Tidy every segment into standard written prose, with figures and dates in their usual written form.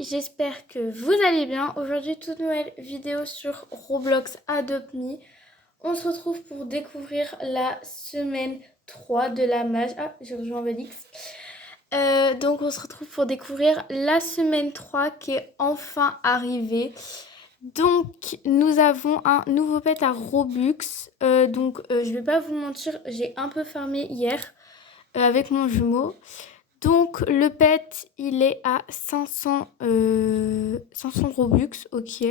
j'espère que vous allez bien. Aujourd'hui, toute nouvelle vidéo sur Roblox Adopt Me. On se retrouve pour découvrir la semaine 3 de la mage. Ah, j'ai rejoint Valix. Donc on se retrouve pour découvrir la semaine 3 qui est enfin arrivée. Donc nous avons un nouveau pet à Robux. Je vais pas vous mentir, j'ai un peu farmé hier avec mon jumeau. Donc le pet il est à 500 Robux, ok.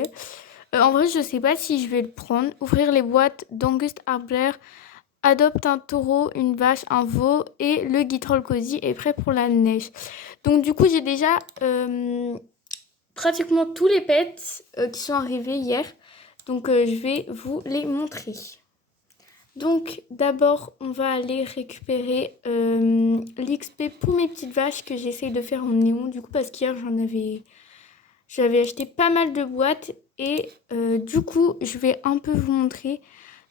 En vrai je sais pas si je vais le prendre. Ouvrir les boîtes d'Angus Arbler, adopte un taureau, une vache, un veau et le Guitrol Cozy est prêt pour la neige. Donc du coup j'ai déjà pratiquement tous les pets qui sont arrivés hier. Donc je vais vous les montrer. Donc d'abord on va aller récupérer l'XP pour mes petites vaches que j'essaye de faire en néon du coup parce qu'hier j'avais acheté pas mal de boîtes et du coup je vais un peu vous montrer.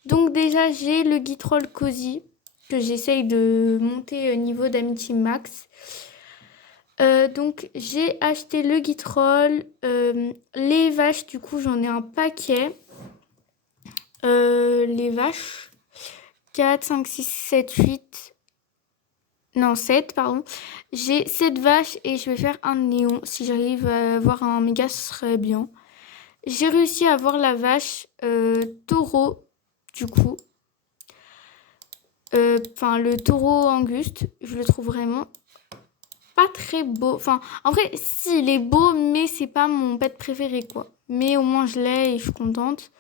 Donc déjà j'ai le Guitrol Cozy que j'essaye de monter niveau d'amitié max. Donc j'ai acheté le Guitrol, les vaches du coup j'en ai un paquet. Les vaches 4, 5, 6, 7, 8. Non, 7, pardon. J'ai 7 vaches et je vais faire un néon. Si j'arrive à avoir un méga, ce serait bien. J'ai réussi à avoir la vache taureau, du coup. Enfin, le taureau Anguste, je le trouve vraiment pas très beau. Enfin, en vrai, si, il est beau, mais c'est pas mon pet préféré, quoi. Mais au moins, je l'ai et je suis contente.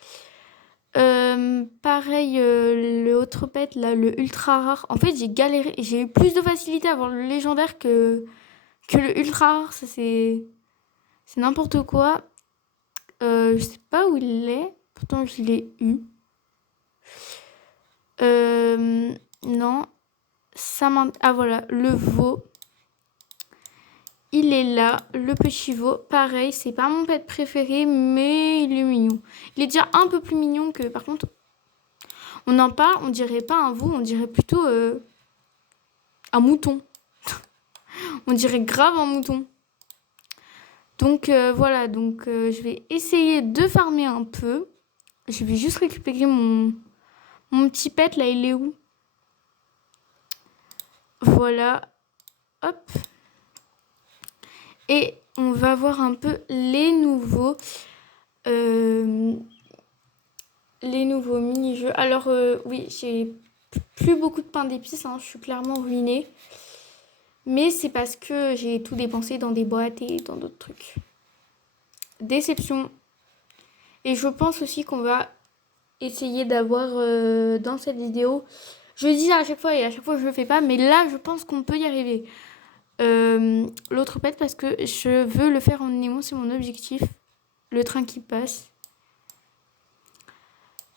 Pareil, le autre pet, là, le ultra rare. En fait, j'ai galéré. J'ai eu plus de facilité à avoir le légendaire que le ultra rare. Ça, c'est n'importe quoi. Je sais pas où il est. Pourtant, je l'ai eu. Non. Ah, voilà, le veau. Il est là, le petit veau. Pareil, c'est pas mon pet préféré, mais il est mignon. Il est déjà un peu plus mignon que, par contre, on en parle, on dirait pas un veau, on dirait plutôt un mouton. On dirait grave un mouton. Donc voilà, je vais essayer de farmer un peu. Je vais juste récupérer mon petit pet, là, il est où? Voilà, hop. Et on va voir un peu les nouveaux mini-jeux. Alors oui, j'ai plus beaucoup de pain d'épices, hein, je suis clairement ruinée. Mais c'est parce que j'ai tout dépensé dans des boîtes et dans d'autres trucs. Déception. Et je pense aussi qu'on va essayer d'avoir dans cette vidéo. Je le dis à chaque fois et à chaque fois je le fais pas. Mais là, je pense qu'on peut y arriver. L'autre pet parce que je veux le faire en néon. C'est mon objectif. Le train qui passe.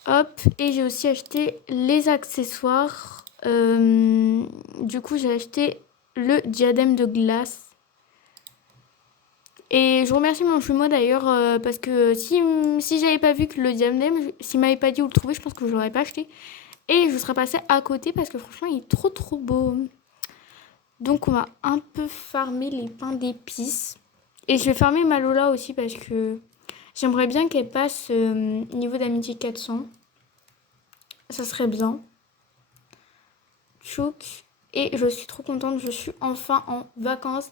Hop. Et j'ai aussi acheté les accessoires. Du coup, j'ai acheté le diadème de glace. Et je remercie mon jumeau d'ailleurs parce que si j'avais pas vu que le diadème, s'il m'avait pas dit où le trouver, je pense que je l'aurais pas acheté. Et je serais passée à côté parce que franchement il est trop beau. Donc on va un peu farmer les pains d'épices. Et je vais farmer ma Lola aussi parce que j'aimerais bien qu'elle passe niveau d'amitié 400. Ça serait bien. Tchouk. Et je suis trop contente, je suis enfin en vacances.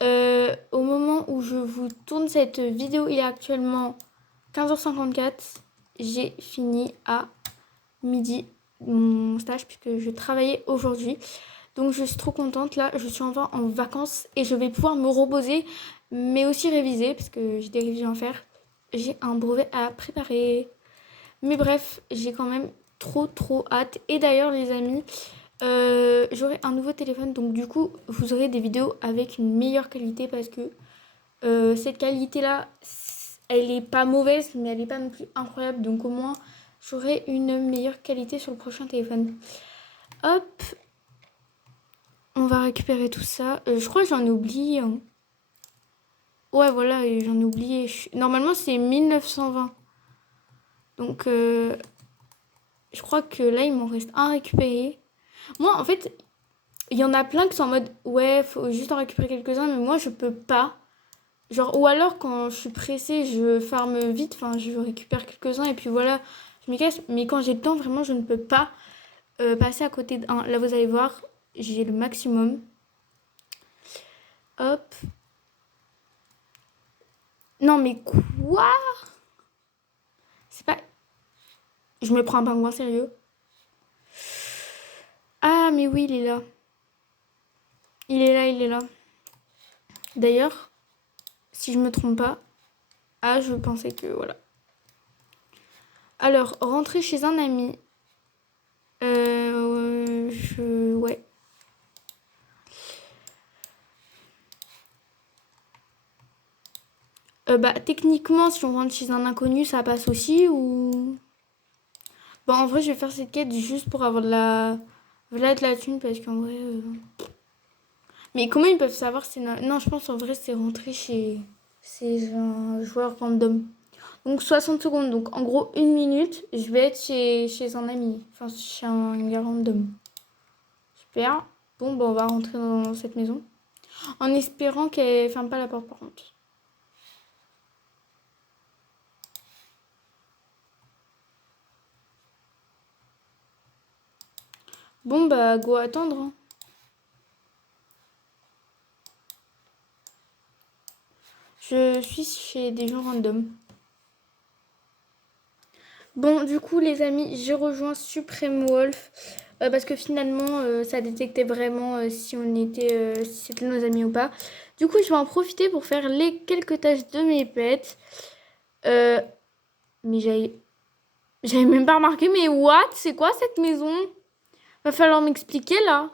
Au moment où je vous tourne cette vidéo, il est actuellement 15h54. J'ai fini à midi mon stage puisque je travaillais aujourd'hui. Donc je suis trop contente. Là, je suis enfin en vacances et je vais pouvoir me reposer, mais aussi réviser parce que j'ai des révisions à faire. J'ai un brevet à préparer. Mais bref, j'ai quand même trop hâte. Et d'ailleurs, les amis, j'aurai un nouveau téléphone, donc du coup vous aurez des vidéos avec une meilleure qualité parce que cette qualité là elle est pas mauvaise mais elle est pas non plus incroyable, donc au moins j'aurai une meilleure qualité sur le prochain téléphone. Hop, on va récupérer tout ça. Je crois que j'en ai oublié hein. Ouais voilà, j'en ai oublié. Normalement c'est 1920, donc je crois que là il m'en reste un à récupérer. Moi en fait il y en a plein qui sont en mode ouais, faut juste en récupérer quelques-uns, mais moi je peux pas Genre, ou alors quand je suis pressée, je farme vite, enfin, je récupère quelques-uns et puis voilà, je me casse. Mais quand j'ai le temps, vraiment, je ne peux pas passer à côté d'un. Là, vous allez voir, j'ai le maximum. Hop. Non, mais quoi? C'est pas. Je me prends un pingouin sérieux. Ah, mais oui, il est là. Il est là, il est là. D'ailleurs, si je me trompe pas, ah, je pensais que voilà. Alors, rentrer chez un ami. Ouais. Bah, techniquement, si on rentre chez un inconnu, ça passe aussi ou. Bon, en vrai, je vais faire cette quête juste pour avoir de la. Voilà, de la thune parce qu'en vrai. Mais comment ils peuvent savoir c'est. Non, je pense en vrai, c'est rentrer chez. C'est un joueur random. Donc 60 secondes. Donc en gros, 1 minute, je vais être chez un ami. Enfin, chez un gars random. Super. Bon, bah, on va rentrer dans cette maison. En espérant qu'elle ferme pas la porte par contre. Bon, bah, go attendre. Hein. Je suis chez des gens random. Bon, du coup, les amis, j'ai rejoint Supreme Wolf parce que finalement, ça détectait vraiment si on était, si c'était nos amis ou pas. Du coup, je vais en profiter pour faire les quelques tâches de mes pets. Euh, mais j'avais même pas remarqué, mais what? C'est quoi cette maison? Va falloir m'expliquer là.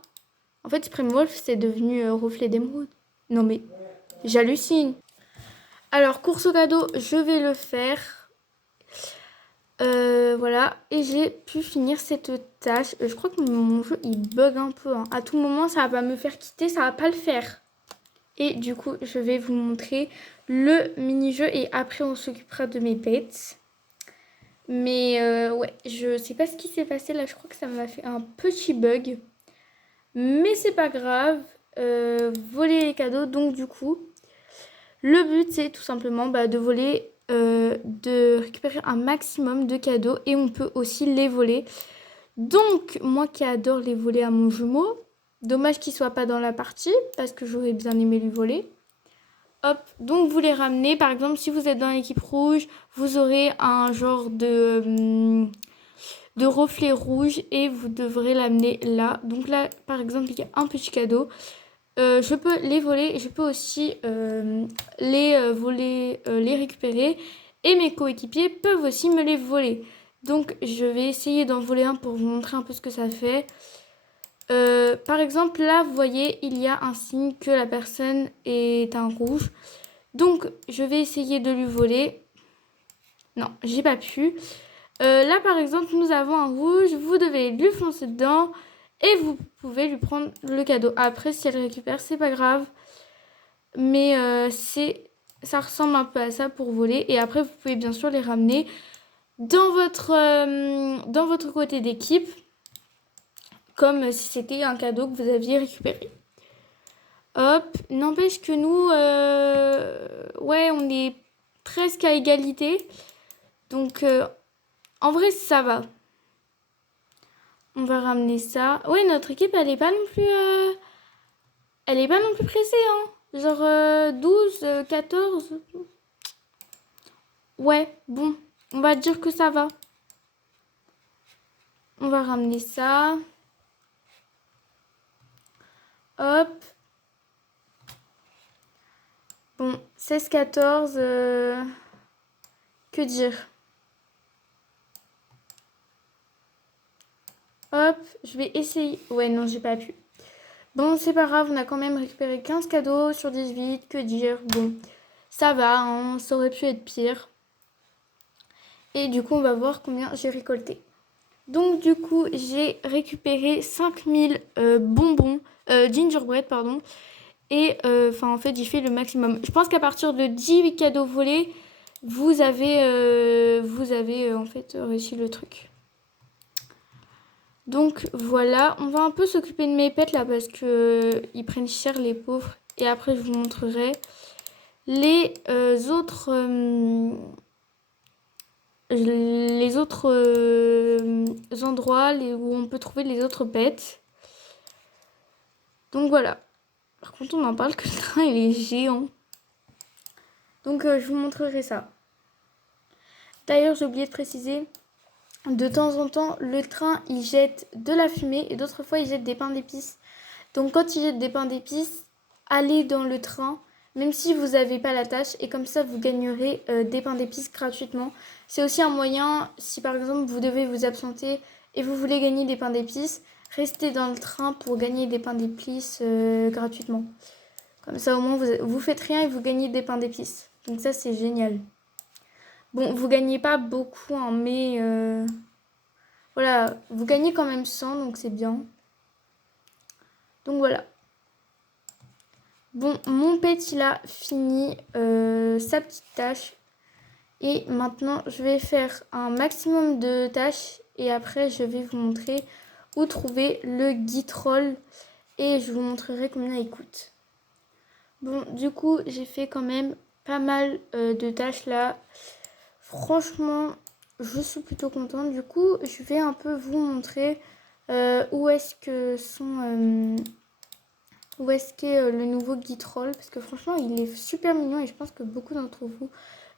En fait, Supreme Wolf, c'est devenu reflet d'émeraude. Non mais, j'hallucine. Alors, course au cadeau, je vais le faire. Voilà, et j'ai pu finir cette tâche. Je crois que mon jeu il bug un peu. Hein. À tout moment, ça va pas me faire quitter, ça va pas le faire. Et du coup, je vais vous montrer le mini-jeu et après on s'occupera de mes pets. Mais ouais, je sais pas ce qui s'est passé là, je crois que ça m'a fait un petit bug. Mais c'est pas grave. Voler les cadeaux, donc du coup, le but c'est tout simplement de voler de récupérer un maximum de cadeaux et on peut aussi les voler. Donc, moi qui adore les voler à mon jumeau, dommage qu'il soit pas dans la partie parce que j'aurais bien aimé lui voler. Hop, donc vous les ramenez. Par exemple, si vous êtes dans l'équipe rouge, vous aurez un genre de reflet rouge et vous devrez l'amener là. Donc là, par exemple, il y a un petit cadeau. Je peux les voler, je peux aussi les voler, les récupérer. Et mes coéquipiers peuvent aussi me les voler. Donc je vais essayer d'en voler un pour vous montrer un peu ce que ça fait. Par exemple, là, vous voyez, il y a un signe que la personne est un rouge. Donc je vais essayer de lui voler. Non, j'ai pas pu. Là, par exemple, nous avons un rouge. Vous devez lui foncer dedans. Et vous pouvez lui prendre le cadeau. Après, si elle récupère, c'est pas grave. Mais ça ressemble un peu à ça pour voler. Et après, vous pouvez bien sûr les ramener dans votre côté d'équipe. Comme si c'était un cadeau que vous aviez récupéré. Hop, n'empêche que nous, ouais, on est presque à égalité. Donc, en vrai, ça va. On va ramener ça. Ouais, notre équipe, elle est pas non plus... elle est pas non plus pressée, hein. Genre 12, 14. Ouais, bon. On va dire que ça va. On va ramener ça. Hop. Bon, 16, 14. Que dire? Hop, je vais essayer. Ouais, non, j'ai pas pu. Bon, c'est pas grave, on a quand même récupéré 15 cadeaux sur 18. Que dire? Bon, ça va, hein, ça aurait pu être pire. Et du coup, on va voir combien j'ai récolté. Donc, du coup, j'ai récupéré 5000 bonbons, gingerbread, pardon. Et, en fait, j'ai fait le maximum. Je pense qu'à partir de 10 cadeaux volés, vous avez en fait réussi le truc. Donc voilà, on va un peu s'occuper de mes pets là parce que ils prennent cher les pauvres. Et après je vous montrerai. Les autres endroits où on peut trouver les autres pets. Donc voilà. Par contre, on en parle que le train il est géant. Donc je vous montrerai ça. D'ailleurs, j'ai oublié de préciser, de temps en temps, le train il jette de la fumée et d'autres fois il jette des pains d'épices. Donc quand il jette des pains d'épices, allez dans le train, même si vous n'avez pas la tâche, et comme ça vous gagnerez des pains d'épices gratuitement. C'est aussi un moyen, si par exemple vous devez vous absenter et vous voulez gagner des pains d'épices, restez dans le train pour gagner des pains d'épices gratuitement. Comme ça au moins vous faites rien et vous gagnez des pains d'épices. Donc ça c'est génial. Bon, vous gagnez pas beaucoup, hein, mais voilà, vous gagnez quand même 100, donc c'est bien. Donc voilà. Bon, mon pet, il a fini sa petite tâche. Et maintenant, je vais faire un maximum de tâches. Et après, je vais vous montrer où trouver le guitroll. Et je vous montrerai combien il coûte. Bon, du coup, j'ai fait quand même pas mal de tâches là. Franchement, je suis plutôt contente. Du coup, je vais un peu vous montrer où est-ce qu'est le nouveau guitroll. Parce que franchement, il est super mignon et je pense que beaucoup d'entre vous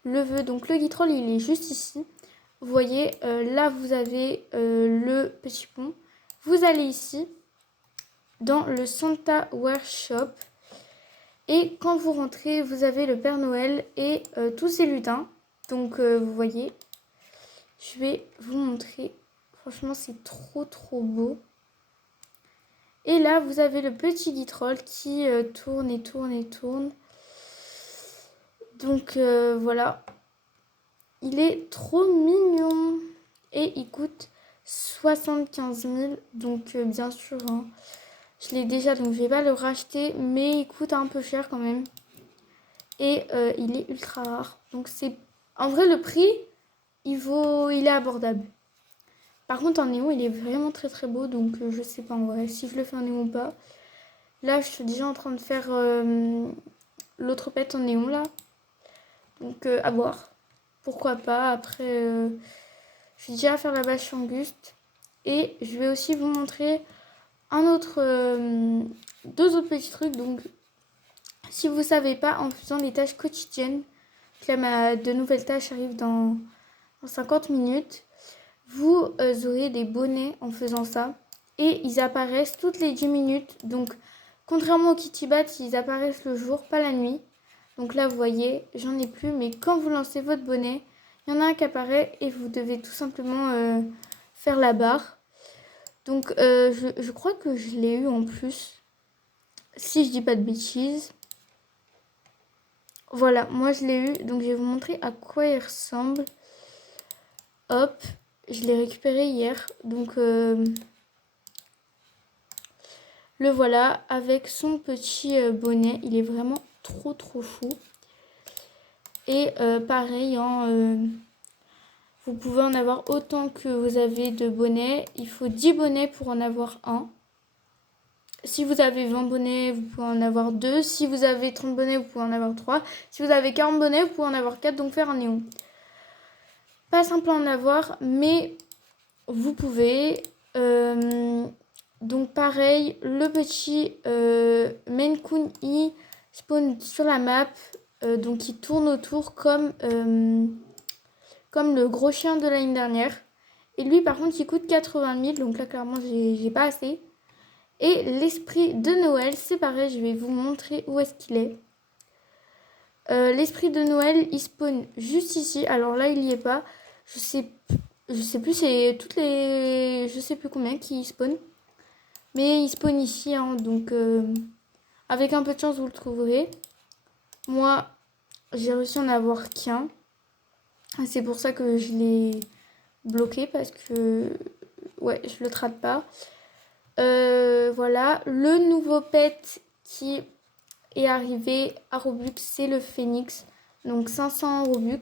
le veulent. Donc le guitroll, il est juste ici. Vous voyez, là, vous avez le petit pont. Vous allez ici, dans le Santa Workshop. Et quand vous rentrez, vous avez le Père Noël et tous ces lutins. Donc vous voyez, je vais vous montrer. Franchement, c'est trop trop beau. Et là, vous avez le petit guitroll qui tourne et tourne et tourne. Donc voilà. Il est trop mignon. Et il coûte 75 000. Donc bien sûr, hein, je l'ai déjà, donc je vais pas le racheter. Mais il coûte un peu cher quand même. Et il est ultra rare. Donc c'est... En vrai, le prix, il est abordable. Par contre, en néon, il est vraiment très très beau. Donc je sais pas en vrai si je le fais en néon ou pas. Là, je suis déjà en train de faire l'autre pet en néon là. Donc à voir. Pourquoi pas. Après, je vais déjà faire la vache Anguste. Et je vais aussi vous montrer deux autres petits trucs. Donc, si vous ne savez pas, en faisant les tâches quotidiennes, là, de nouvelles tâches arrivent dans 50 minutes, vous aurez des bonnets en faisant ça. Et ils apparaissent toutes les 10 minutes. Donc, contrairement au Kitty Bat, ils apparaissent le jour, pas la nuit. Donc là, vous voyez, j'en ai plus. Mais quand vous lancez votre bonnet, il y en a un qui apparaît et vous devez tout simplement faire la barre. Donc, je crois que je l'ai eu en plus. Si je dis pas de bêtises. Voilà, moi je l'ai eu. Donc, je vais vous montrer à quoi il ressemble. Hop, je l'ai récupéré hier. Donc, le voilà avec son petit bonnet. Il est vraiment trop trop fou. Et pareil, hein, vous pouvez en avoir autant que vous avez de bonnets. Il faut 10 bonnets pour en avoir un. Si vous avez 20 bonnets, vous pouvez en avoir 2. Si vous avez 30 bonnets, vous pouvez en avoir 3. Si vous avez 40 bonnets, vous pouvez en avoir 4. Donc faire un néon. Pas simple à en avoir, mais vous pouvez. Donc pareil, le petit Maine Coon I spawn sur la map. Donc il tourne autour comme le gros chien de l'année dernière. Et lui par contre il coûte 80 000. Donc là clairement j'ai pas assez. Et l'esprit de Noël, c'est pareil, je vais vous montrer où est-ce qu'il est. L'esprit de Noël, il spawn juste ici. Alors là, il n'y est pas. Je sais plus, c'est toutes les... Je sais plus combien qui spawn. Mais il spawn ici, hein, donc avec un peu de chance, vous le trouverez. Moi, j'ai réussi à en avoir qu'un. C'est pour ça que je l'ai bloqué, parce que... Ouais, je le trade pas. Voilà, le nouveau pet qui est arrivé à Robux, c'est le Phoenix. Donc 500 Robux.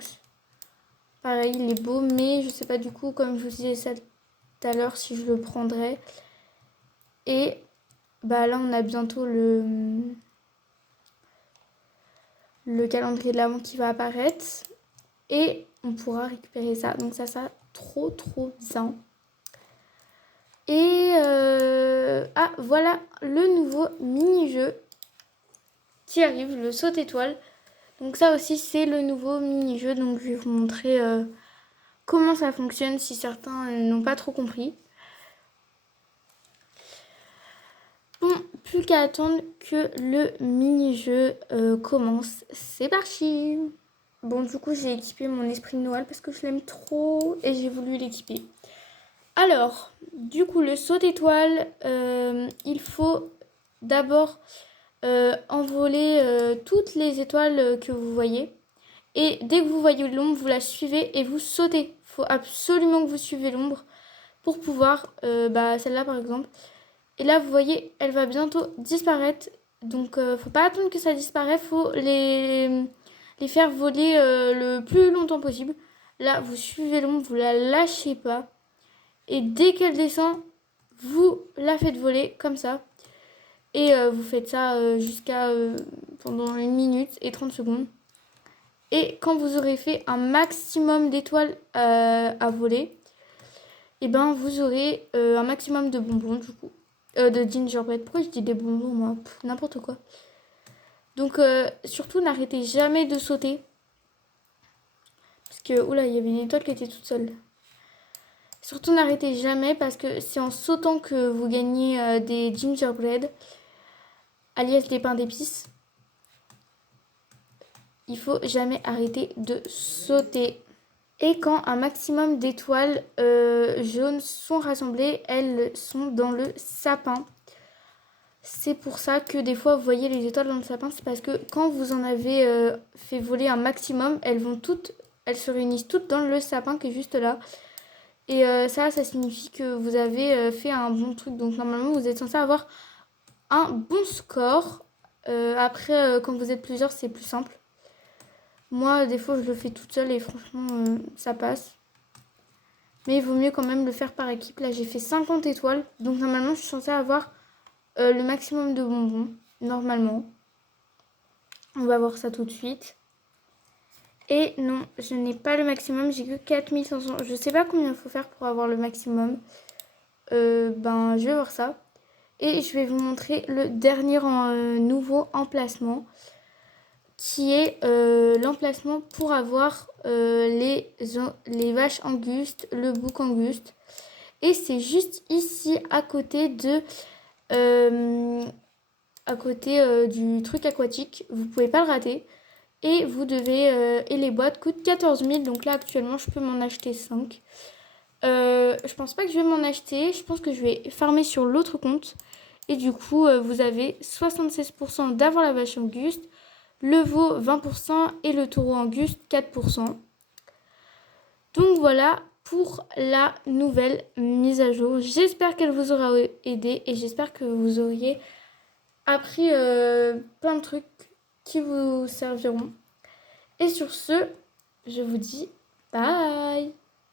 Pareil, il est beau, mais je sais pas du coup, comme je vous disais ça tout à l'heure, si je le prendrais. Et bah là, on a bientôt le calendrier de l'avant qui va apparaître. Et on pourra récupérer ça. Donc ça trop bien. Et voilà le nouveau mini-jeu qui arrive, le saut étoile. Donc ça aussi c'est le nouveau mini-jeu. Donc je vais vous montrer comment ça fonctionne si certains n'ont pas trop compris. Bon, plus qu'à attendre que le mini-jeu commence. C'est parti! Bon, du coup, j'ai équipé mon esprit de Noël parce que je l'aime trop et j'ai voulu l'équiper. Alors, du coup, le saut d'étoile, il faut d'abord envoler toutes les étoiles que vous voyez. Et dès que vous voyez l'ombre, vous la suivez et vous sautez. Il faut absolument que vous suivez l'ombre pour pouvoir, celle-là par exemple. Et là, vous voyez, elle va bientôt disparaître. Donc, faut pas attendre que ça disparaisse. Faut les faire voler le plus longtemps possible. Là, vous suivez l'ombre, vous la lâchez pas. Et dès qu'elle descend, vous la faites voler comme ça. Et vous faites ça jusqu'à pendant 1 minute et 30 secondes. Et quand vous aurez fait un maximum d'étoiles à voler, et ben vous aurez un maximum de bonbons du coup. De gingerbread. Pourquoi je dis des bonbons moi? N'importe quoi. Donc surtout n'arrêtez jamais de sauter. Parce que, oula, il y avait une étoile qui était toute seule. Surtout n'arrêtez jamais parce que c'est en sautant que vous gagnez des gingerbread, alias des pains d'épices. Il faut jamais arrêter de sauter. Et quand un maximum d'étoiles jaunes sont rassemblées, elles sont dans le sapin. C'est pour ça que des fois vous voyez les étoiles dans le sapin, c'est parce que quand vous en avez fait voler un maximum, elles se réunissent toutes dans le sapin qui est juste là. Et ça signifie que vous avez fait un bon truc. Donc normalement vous êtes censé avoir un bon score. Après quand vous êtes plusieurs c'est plus simple. Moi des fois je le fais toute seule et franchement ça passe. Mais il vaut mieux quand même le faire par équipe. Là j'ai fait 50 étoiles. Donc normalement je suis censée avoir le maximum de bonbons. Normalement. On va voir ça tout de suite. Et non, je n'ai pas le maximum. J'ai que 4500. Je sais pas combien il faut faire pour avoir le maximum. Je vais voir ça. Et je vais vous montrer le dernier nouveau emplacement. Qui est l'emplacement pour avoir les vaches angustes, le bouc anguste. Et c'est juste ici à côté du truc aquatique. Vous pouvez pas le rater. Et vous devez... et les boîtes coûtent 14 000. Donc là actuellement je peux m'en acheter 5. Je pense pas que je vais m'en acheter. Je pense que je vais farmer sur l'autre compte. Et du coup vous avez 76% d'avoir la vache anguste, le veau 20% et le taureau anguste 4%. Donc voilà pour la nouvelle mise à jour. J'espère qu'elle vous aura aidé et j'espère que vous auriez appris plein de trucs qui vous serviront. Et sur ce, je vous dis bye!